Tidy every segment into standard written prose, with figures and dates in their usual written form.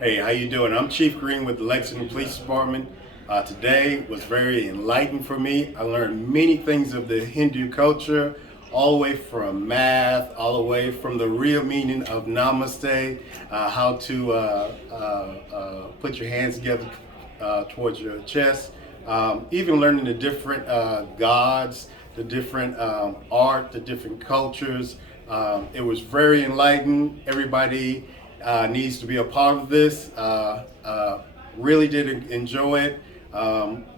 Hey, how you doing? I'm Chief Green with the Lexington Police Department. Today was very enlightening for me. I learned many things of the Hindu culture, all the way from math, all the way from the real meaning of namaste, how to put your hands together towards your chest, even learning the different gods, the different art, the different cultures. It was very enlightening. Everybody needs to be a part of this. Really did enjoy it.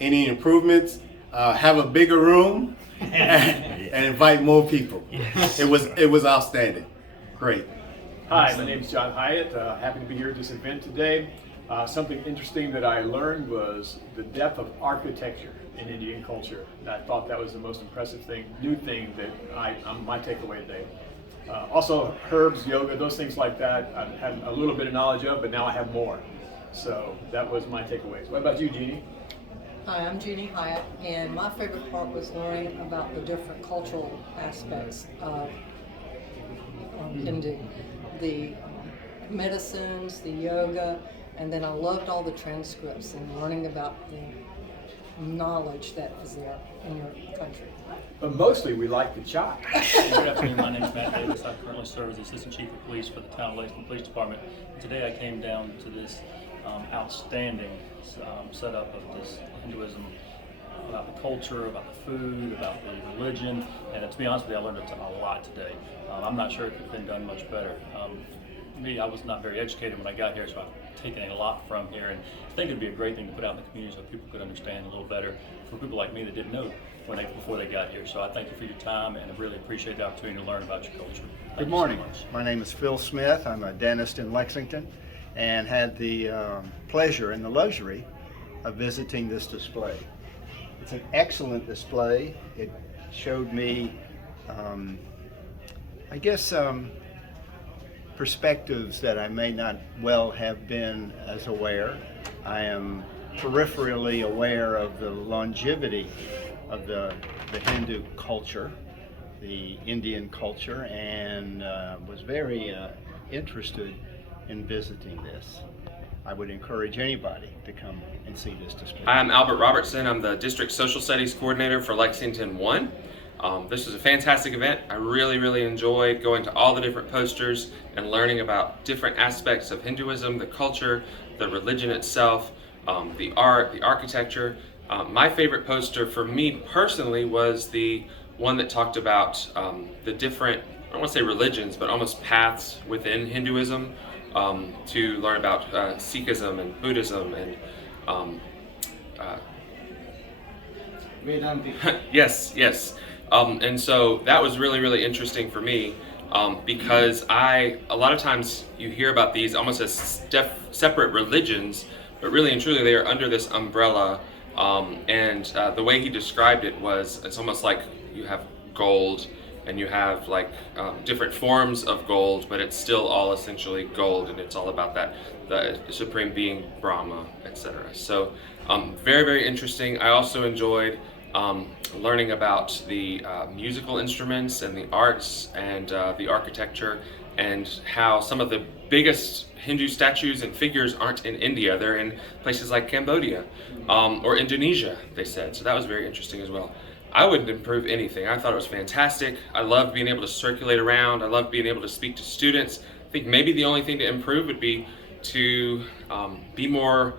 Any improvements? Have a bigger room and invite more people. Yes. It was outstanding. Great. Hi, my name is John Hyatt. Happy to be here at this event today. Something interesting that I learned was the depth of architecture in Indian culture. And I thought that was the most impressive new thing that my takeaway today. Also, herbs, yoga, those things like that, I've had a little bit of knowledge of, but now I have more. So that was my takeaways. What about you, Jeannie? Hi, I'm Jeannie Hyatt, and my favorite part was learning about the different cultural aspects of Hindu, the medicines, the yoga, and then I loved all the transcripts and learning about the knowledge that is there in your country. But mostly we like the chai. Good afternoon, my name is Matt Davis. I currently serve as the Assistant Chief of Police for the town of Lexington Police Department. Today I came down to this outstanding setup of this Hinduism, about the culture, about the food, about the religion, and to be honest with you, I learned a lot today. I'm not sure it could have been done much better. I was not very educated when I got here, so I've taken a lot from here, and I think it'd be a great thing to put out in the community so people could understand a little better for people like me that didn't know before they got here. So I thank you for your time, and I really appreciate the opportunity to learn about your culture. Good morning. My name is Phil Smith. I'm a dentist in Lexington and had the pleasure and the luxury of visiting this display. It's an excellent display. It showed me, perspectives that I may not well have been as aware. I am peripherally aware of the longevity of the Hindu culture, the Indian culture, and was very interested in visiting this. I would encourage anybody to come and see this display. Hi, I'm Albert Robertson. I'm the District Social Studies Coordinator for Lexington 1. This was a fantastic event. I really enjoyed going to all the different posters and learning about different aspects of Hinduism, the culture, the religion itself, the art, the architecture. My favorite poster for me personally was the one that talked about the different, I don't want to say religions, but almost paths within Hinduism, to learn about Sikhism and Buddhism and Vedanta. Yes. And so that was really interesting for me, because a lot of times you hear about these almost as separate religions, but really and truly they are under this umbrella. And the way he described it was, it's almost like you have gold and you have like different forms of gold, but it's still all essentially gold, and it's all about that, the supreme being Brahma, etc. So very interesting. I also enjoyed learning about the musical instruments and the arts and the architecture, and how some of the biggest Hindu statues and figures aren't in India. They're in places like Cambodia or Indonesia, they said. So that was very interesting as well. I wouldn't improve anything. I thought it was fantastic. I loved being able to circulate around. I loved being able to speak to students. I think maybe the only thing to improve would be to be more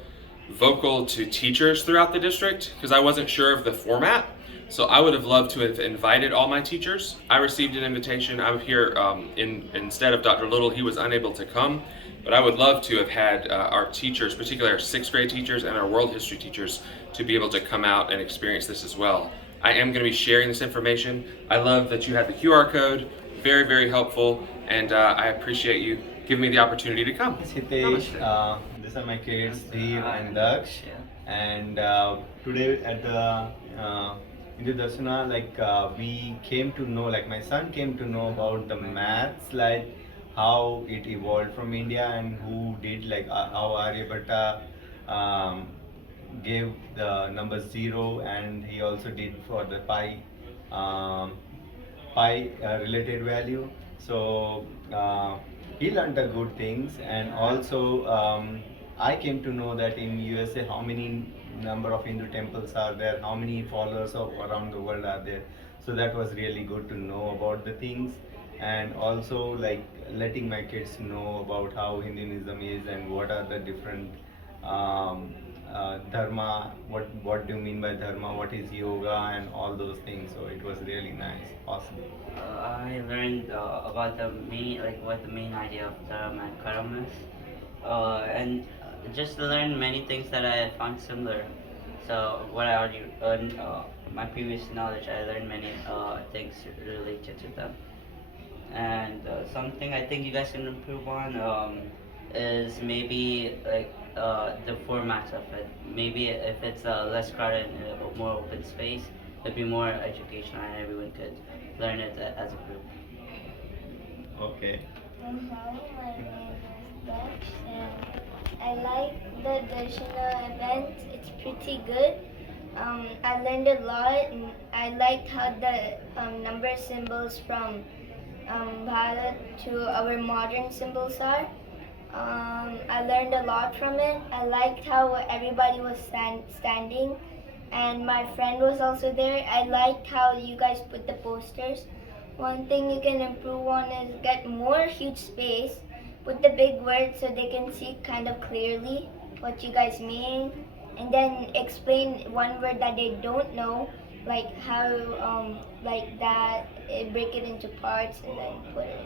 vocal to teachers throughout the district, because I wasn't sure of the format. So I would have loved to have invited all my teachers. I received an invitation. I'm here instead of Dr. Little. He was unable to come, but I would love to have had our teachers, particularly our 6th grade teachers and our world history teachers, to be able to come out and experience this as well. I am going to be sharing this information. I love that you had the QR code, very helpful, and I appreciate you giving me the opportunity to come. Hitesh, these are my kids, Dheer and Daksh, and today at the Hindu Darshana, we came to know, my son came to know about the maths, how it evolved from India and who did, how Aryabhatta gave the number 0, and he also did for the pi related value. So he learned the good things, and also I came to know that in USA how many number of Hindu temples are there, how many followers of around the world are there. So that was really good to know about the things, and also like letting my kids know about how Hinduism is and what are the different dharma, what do you mean by dharma, what is yoga, and all those things. So it was really nice, awesome. I learned about the main, like what the main idea of dharma and karma is, and just learned many things that I found similar. So what I already learned, my previous knowledge, I learned many things related to them. And something I think you guys can improve on is maybe like the format of it. Maybe if it's less crowded and a more open space, it'd be more educational and everyone could learn it as a group. Okay. Hi, my name is Dash, and I like the Darshana event. It's pretty good. I learned a lot, and I liked how the number symbols from Bharat to our modern symbols are. I learned a lot from it. I liked how everybody was standing, and my friend was also there. I liked how you guys put the posters. One thing you can improve on is get more huge space, put the big words so they can see kind of clearly what you guys mean, and then explain one word that they don't know, like how like that, break it into parts and then put it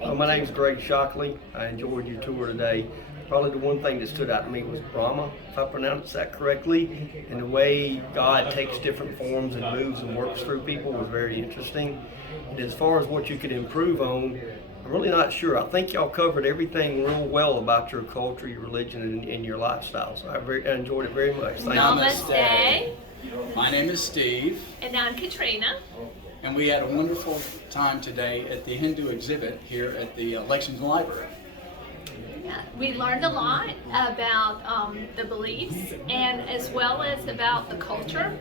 in. My name's Shockley. I enjoyed your tour today. Probably the one thing that stood out to me was Brahma, if I pronounced that correctly, and the way God takes different forms and moves and works through people was very interesting. And as far as what you could improve on, I'm really not sure. I think y'all covered everything real well about your culture, your religion, and your lifestyle. So I enjoyed it very much. Thank you. Namaste. My name is Steve. And I'm Katrina. And we had a wonderful time today at the Hindu exhibit here at the Lexington Library. We learned a lot about the beliefs and as well as about the culture.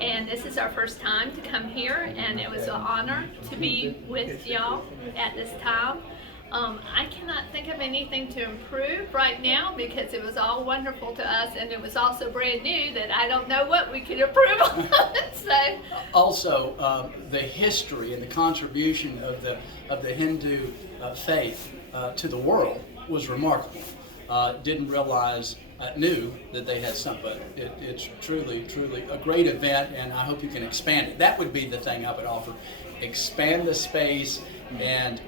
And this is our first time to come here, and it was an honor to be with y'all at this time. I cannot think of anything to improve right now because it was all wonderful to us, and it was also brand new that I don't know what we could improve on. So Also, the history and the contribution of the Hindu faith to the world was remarkable. Didn't realize, knew that they had some, but it's truly a great event, and I hope you can expand it. That would be the thing I would offer. Expand the space, and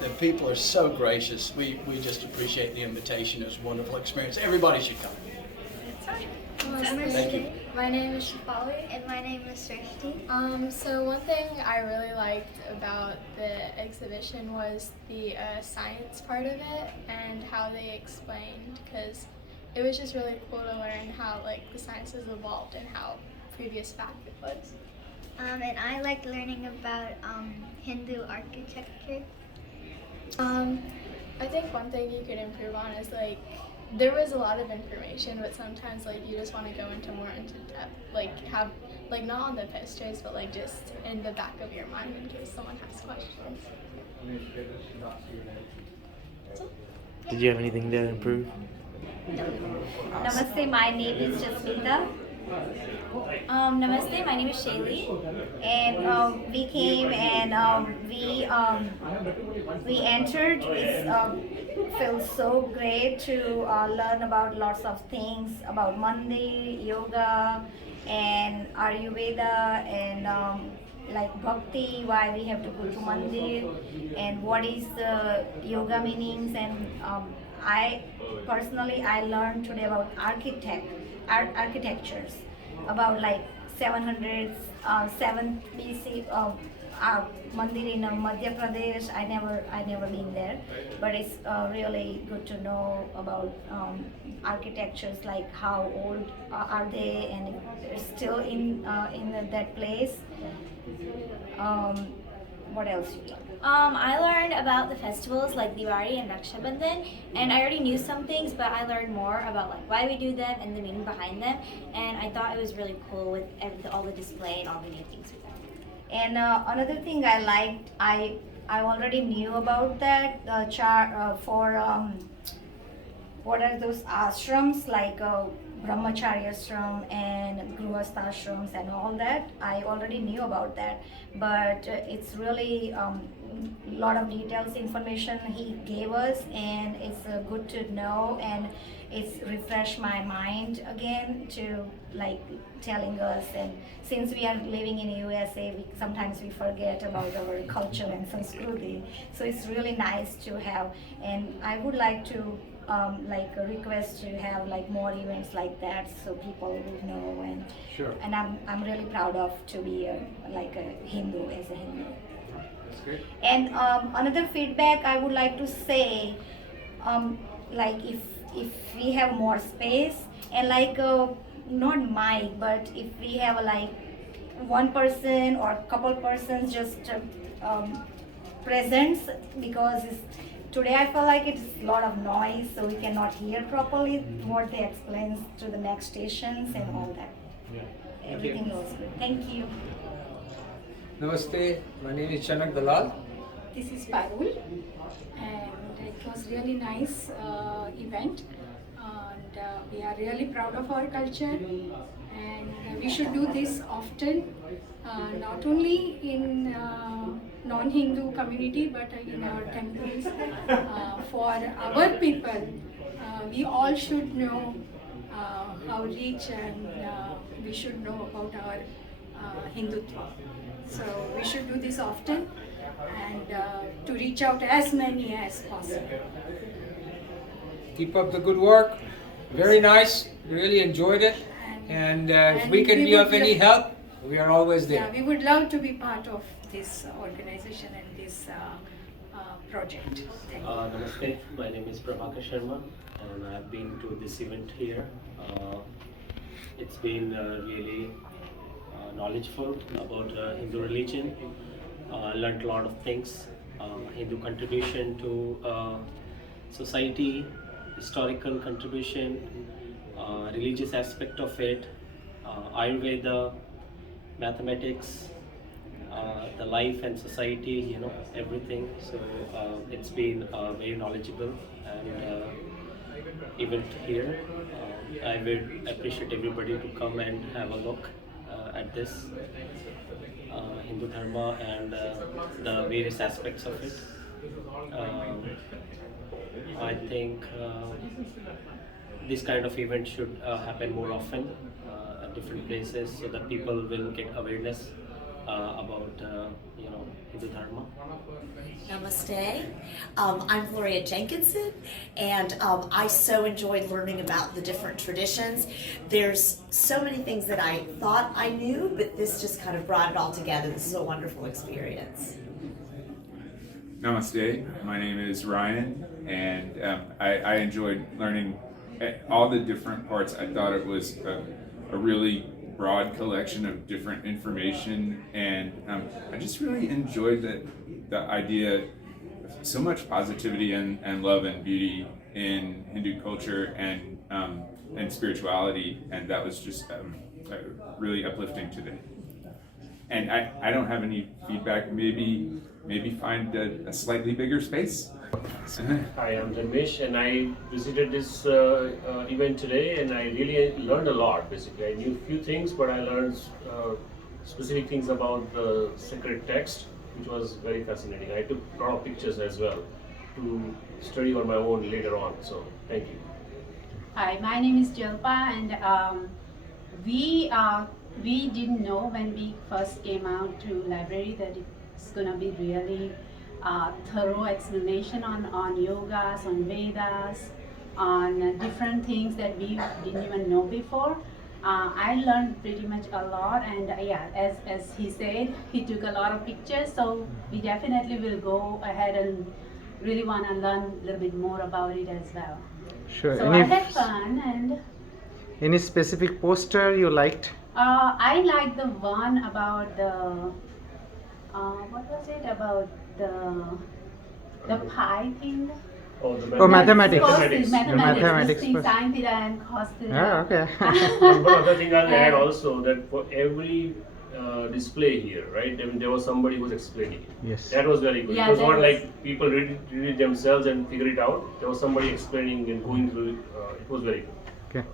the people are so gracious. We just appreciate the invitation. It was a wonderful experience. Everybody should come. that's right. Thank you. My name is Shefali. And my name is Srishti. So one thing I really liked about the exhibition was the science part of it and how they explained, because it was just really cool to learn how like the science has evolved and how previous fact it was. And I liked learning about Hindu architecture. I think one thing you could improve on is like there was a lot of information, but sometimes like you just want to go into depth, like have like not on the posters, but like just in the back of your mind in case someone has questions. Did you have anything to improve? Namaste, my name is Jasmita. Namaste, my name is Shailey, and we came and we entered. It feels so great to learn about lots of things about Mandir, yoga, and Ayurveda, and like bhakti, why we have to go to Mandir, and what is the yoga meanings, and I learned today about architectures, about like 700s, 7th BC Mandir in Madhya Pradesh. I never been there, but it's really good to know about architectures, like how old are they, and if they're still in that place. What else you learned? I learned about the festivals like Diwali and Raksha Bandhan, and I already knew some things, but I learned more about like why we do them and the meaning behind them, and I thought it was really cool with all the display and all the new things we got. And another thing I liked, I I already knew about that for what are those ashrams like brahmacharya ashram and grihastha ashrams and all that. I already knew about that, but it's really lot of details information he gave us, and it's good to know, and it's refreshed my mind again to like telling us. And since we are living in USA, sometimes we forget about our culture and Sanskriti, so it's really nice to have. And I would like to like a request to have like more events like that, so people will know. And Sure. and I'm really proud of to be like a Hindu, as a Hindu. That's great. And another feedback I would like to say, like if we have more space, and like not mic, but if we have like one person or couple persons just presents, because today I feel like it's a lot of noise, so we cannot hear properly what they explain to the next stations and all that. Yeah. Everything was good. Thank you. Namaste, my name is Janak Dalal. This is Parul, and it was really nice event, and we are really proud of our culture, and we should do this often, not only in non-Hindu community but in our temples. For our people, we all should know how rich, and we should know about our Hindutva. So we should do this often, and to reach out as many as possible. Keep up the good work. Very nice. Really enjoyed it. And if we can be of any help, we are always there. Yeah, we would love to be part of this organization and this project. Thank you. Namaste, my name is Prabhakar Sharma, and I've been to this event here. It's been really knowledgeable about Hindu religion. Learned a lot of things. Hindu contribution to society, historical contribution, religious aspect of it, Ayurveda, mathematics, the life and society, everything. So it's been very knowledgeable and event here. I would appreciate everybody to come and have a look at this Hindu Dharma and the various aspects of it. I think this kind of event should happen more often at different places, so that people will get awareness about Hindu Dharma. Namaste. I'm Gloria Jenkinson, and I so enjoyed learning about the different traditions. There's so many things that I thought I knew, but this just kind of brought it all together. This is a wonderful experience. Namaste. My name is Ryan, and I enjoyed learning all the different parts. I thought it was a really broad collection of different information, and I just really enjoyed the idea of so much positivity and love and beauty in Hindu culture and spirituality, and that was just really uplifting today. And I don't have any feedback. Maybe find a slightly bigger space. Hi, I'm Dharmesh, and I visited this event today, and I really learned a lot. Basically, I knew a few things, but I learned specific things about the sacred text, which was very fascinating. I took a lot of pictures as well to study on my own later on. So, thank you. Hi, my name is Jalpa, and we didn't know when we first came out to library that it's gonna be really thorough explanation on yogas, on Vedas, on different things that we didn't even know before. I learned pretty much a lot, and as he said, he took a lot of pictures, so we definitely will go ahead and really want to learn a little bit more about it as well. Sure. So I had fun. And any specific poster you liked? I like the one about the what was it about the pi thing? Mathematics. Mathematics. Sine theta and cos theta. Yeah, okay. And one other thing I'll add also, that for every display here, right? I mean, there was somebody who was explaining it. Yes. That was very good. Yeah, it was that not was- like people read it themselves and figure it out. There was somebody explaining and going through it. It was very good. Okay.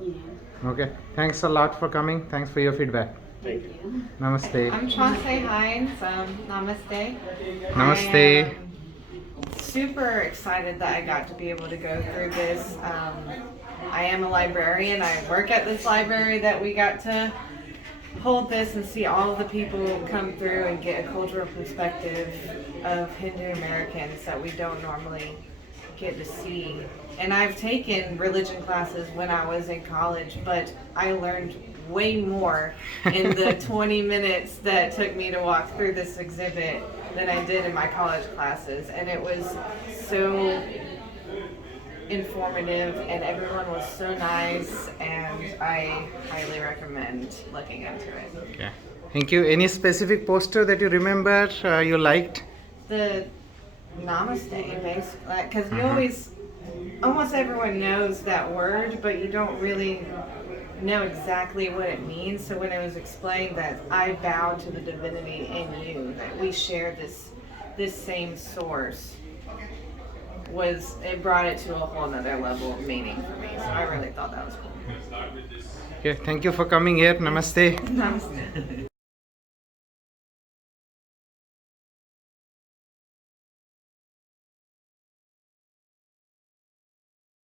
Okay. Thanks a lot for coming. Thanks for your feedback. Thank you. Namaste. I'm Chauncey Hinds. Namaste. Namaste. I am super excited that I got to be able to go through this. I am a librarian. I work at this library that we got to hold this and see all of the people come through and get a cultural perspective of Hindu Americans that we don't normally get to see. And I've taken religion classes when I was in college, but I learned way more in the 20 minutes that took me to walk through this exhibit than I did in my college classes. And it was so informative and everyone was so nice, and I highly recommend looking into it. Okay. Thank you. Any specific poster that you remember you liked? The namaste, basically, because you always, almost everyone knows that word, but you don't really know exactly what it means. So when it was explained that I bow to the divinity in you, that we share this same source, it brought it to a whole nother level of meaning for me. So I really thought that was cool. Okay. Thank you for coming here. Namaste. Namaste.